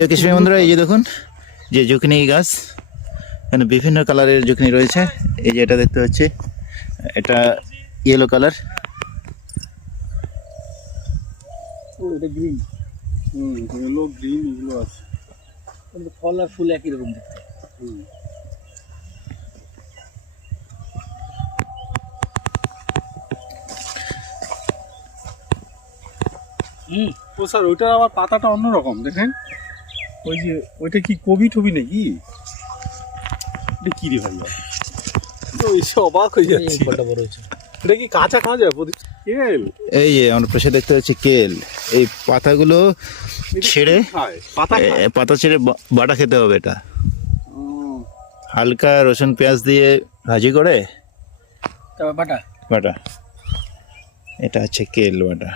কৃষি বন্ধুরা, এই যে দেখুন যে জুকনি গাছ, এখানে বিভিন্ন কালারের জুকনি রয়েছে। এই যে এটা দেখতে পাচ্ছি, এটা ইয়েলো কালার, এটা গ্রিন। ইয়েলো গ্রিন এগুলো আছে, ফল আর ফুল একই রকম দেখতে। ও স্যার, ওইটার আবার পাতাটা অন্যরকম দেখেন। ওই যে ওইটা কি কবি টবি নাকি? এটা কি রে ভাই, ওই সে অবাক হয়ে যাচ্ছে। এটা কি কাঁচা খাওয়া যায়? কেল। এই যে আমরা পাশে দেখতে পাচ্ছি কেল। এই পাতাগুলো ছেড়ে, পাতা ছেড়ে বাটা খেতে হবে। এটা হালকা রসুন পেঁয়াজ দিয়ে ভাজি করে বাটা। বাটা, এটা হচ্ছে কেল বাটা।